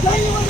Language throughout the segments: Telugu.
ఆరు పైకున్న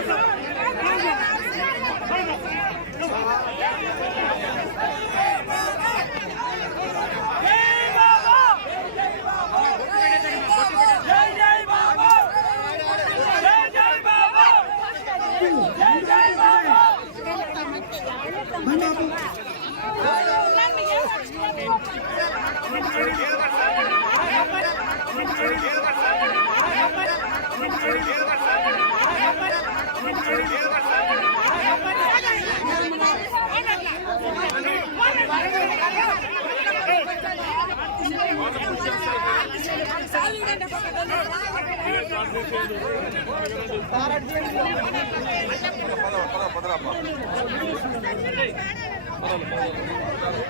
భరించి ఆవేశాలు రోజులు అవుతూ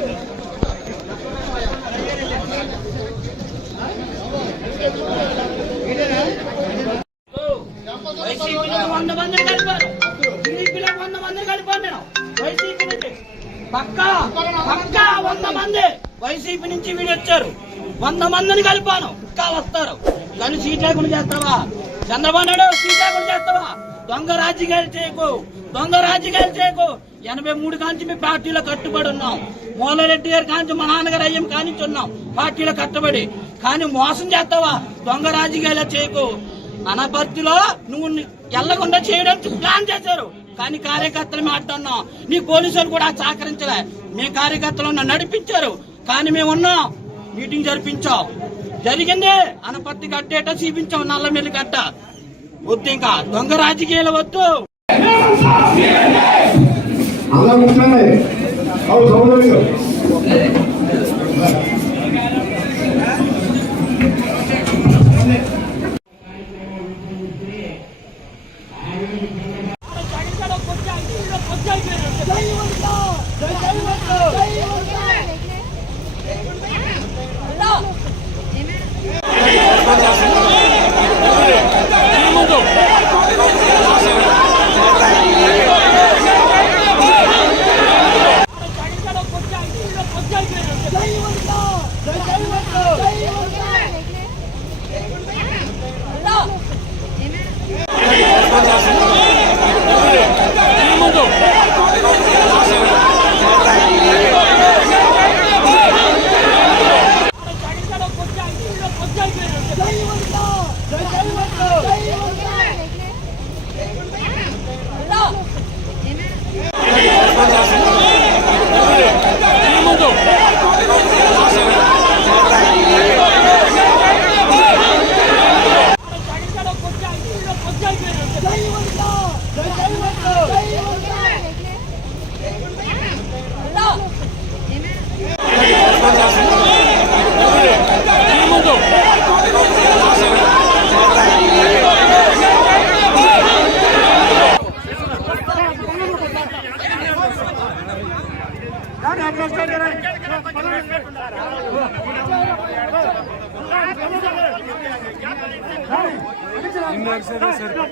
వైసీపీ నుంచి వీడు వచ్చారు. వంద మందిని కలిపాను. ఇంకా వస్తారు. కానీ సీట్ లేకుండా చేస్తావా? చంద్రబాబు నాయుడు సీట్ లేకుండా చేస్తావా? దొంగ రాజకీయాలు చేయకు. దొంగ రాజకీయాలు చేయకు. ఎనభై మూడు కాంచి మీ పార్టీలో కట్టుబడి ఉన్నాం. మూలారెడ్డి గారి కాంచి మా నాన్నగారు అయ్యం కానించి ఉన్నాం. పార్టీలో కట్టుబడి. కానీ మోసం చేస్తావా? దొంగ రాజకీయాలు చేయకు. అనపర్తిలో నువ్వు ఎల్లకుండా చేయడానికి ప్లాన్ చేశారు. కానీ కార్యకర్తలు మాట్లాడినాం నీ పోలీసులు కూడా సహకరించలే. మీ కార్యకర్తలు నన్ను నడిపించారు. కానీ మేము ఉన్నాం మీటింగ్ జరిపించాం. జరిగింది అనుపత్తి కట్టేట చూపించాం నల్లమెల్లి కట్ట వద్దు ఇంకా. దొంగ రాజకీయాలు వద్దు. అలా İmlak sene sen. Çok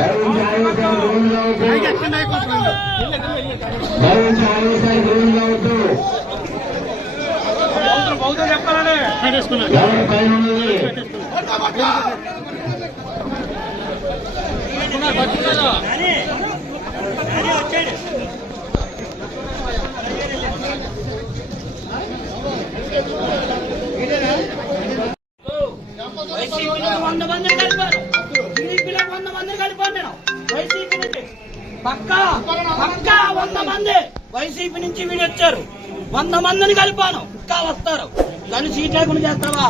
ground కావద్దు దయవుంచి కావద్దు ఎవరి పైన ఉన్నది వంద పక్కా పక్కా వంద మంది వైసీపీ నుంచి వీడు వచ్చారు. వంద మందిని కలిపాను. పక్కా వస్తారు. కానీ సీట్ చేస్తావా?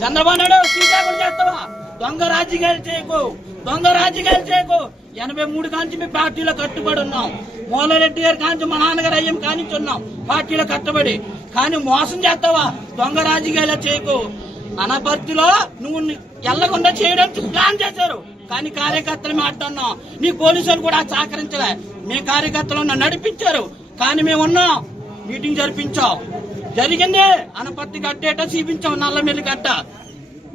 చంద్రబాబు నాయుడు సీట్ చేస్తావా? దొంగ రాజకీయాలు చేయకు. దొంగ రాజకీయాలు చేయకు. ఎనభై మూడు కాంచి మీ పార్టీలో కట్టుబడి ఉన్నాం. మూలారెడ్డి గారి కాంచి మా నాన్నగారు అయ్యం కానించి ఉన్నాం పార్టీలో కట్టుబడి. కానీ మోసం చేస్తావా? దొంగ రాజకీయాలు చేయకు. అనపర్తిలో నువ్వు ఎల్లకుండా చేయడానికి ప్లాన్ చేశారు. కానీ కార్యకర్తలు మాట్లాడినాం నీ పోలీసులు కూడా సహకరించలే. మీ కార్యకర్తలు నన్ను నడిపించారు. కానీ మేము ఉన్నాం. మీటింగ్ జరిపించాం. జరిగింది అనపర్తి కట్టేట చూపించాం నల్లమెల్లి కట్ట.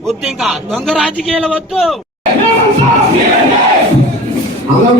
వద్దు ఇంకా. దొంగ రాజకీయాలు వద్దు. అందరూ